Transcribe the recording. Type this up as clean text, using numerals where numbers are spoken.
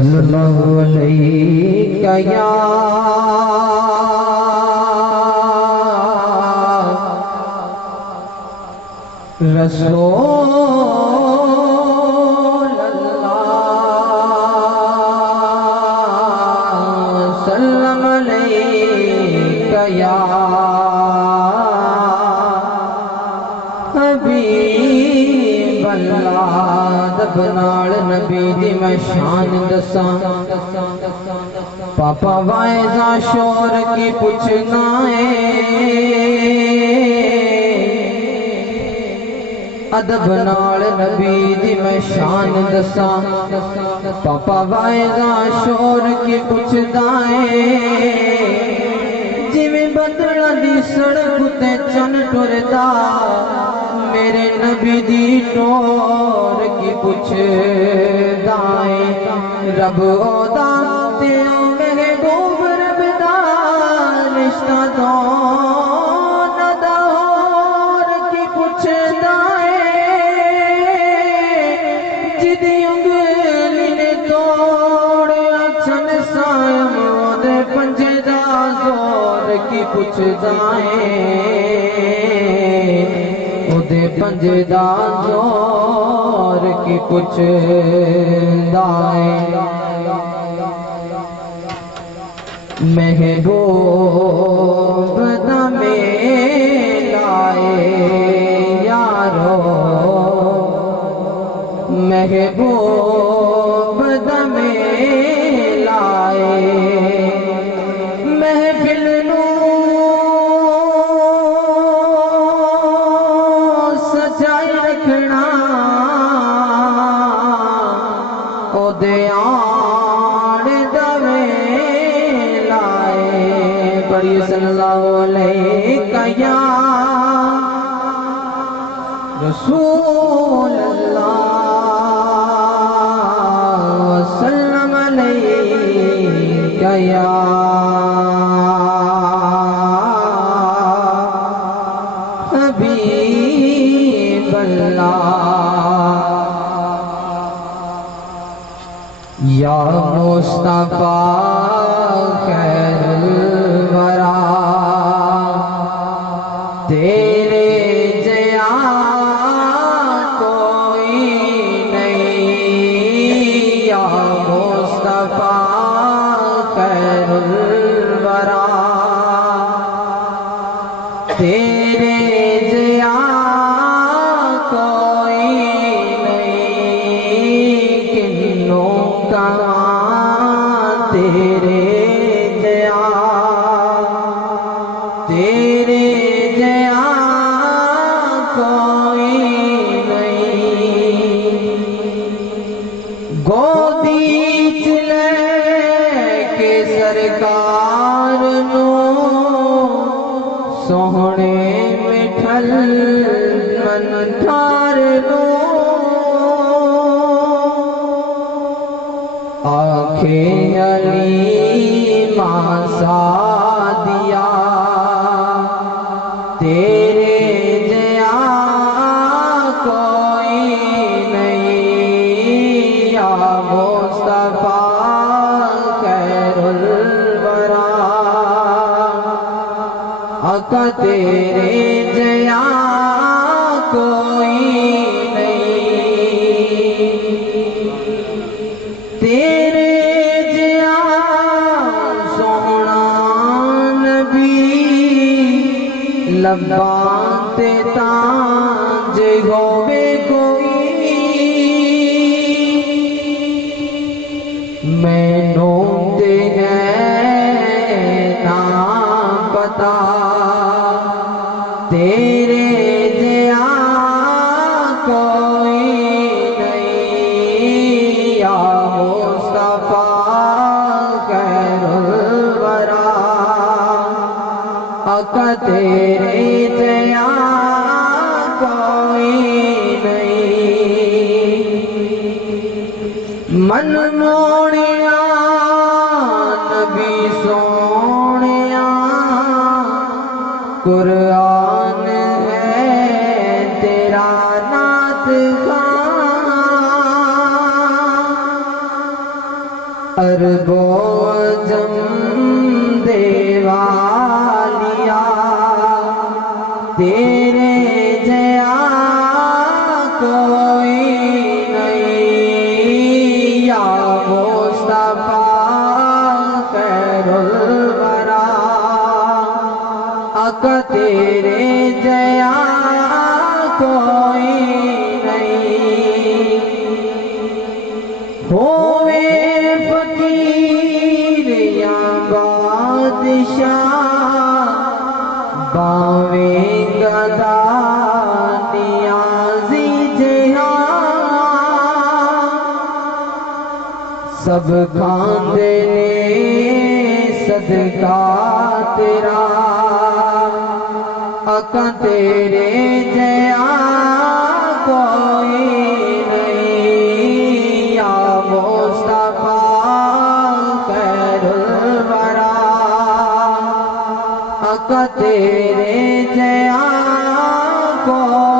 صلی اللہ علیہ یا رسول اللہ سلم علیہ یا حبیب اللہ دب نال نبی دی میں شان دساں پاپا وائزاں شور کی پوچھنا ہے ادب نال نبی دی میں شان دساں پاپا وائزاں شور کی پوچھدا ہے جویں بدلاں دی سڑک تے چن ٹردا میرے نبی دی ٹور کی پوچھدا ہے رب اودا تے او محبوب رب دا رشتہ دونوں دا ہور کی پوچھدا ہے جدی انگلی نے توڑیا چن سائم اودے پنجے دا زور کی پوچھدا ہے اودے پنجے دا زور کی پوچھدا ہے محبوب دا میلائے یارو محبوب دا میلائے محفل نو سجائے رکھنا او دے آن دا میلائے بڑی صلی اللہ علیہ یا رسول اللہ وسلم علیہ یا حبیب اللہ یا مصطفیٰ خیر الورا تیرے جیا کوئی نہیں یا مصطفیٰ خیر الورا تیرے جیا کوئی نہیں کنوں کا تیرے جیا تیرے جیا کوئی نہیں گودی چلے کے سرکار نو سوہنے مٹھل من ٹھار نو آنکھیں علیماں سادیا تیرے جیا کوئی نہیں یا مصطفیٰ خیر الورا آقا تیرے جیا کوئی نہیں تیرے جیا سونا نبی لباں تے تاں جے ہووے کوئی مینوں تے ہے نا پتا تیرے جیا کوئی نہیں یا مصطفیٰ خیر الورا آقا تیرے جیا کوئی نہیں من موڑیا نبی سونیا قرآن ہے تیرا نعت خواں عرب و عجم دیوالیا تیرے جیا کوئی نہیں یا مصطفیٰ خیر الورا آقا تیرے جیا کوئی نہیں ہوئے فقیر یا بادشاہ باویں گدا نیازی جہاں سب کھاندے صدقہ تیرا آقا تیرے جیا کوئی نہیں یا مصطفیٰ خیر الورا آقا تیرے جیا کوئی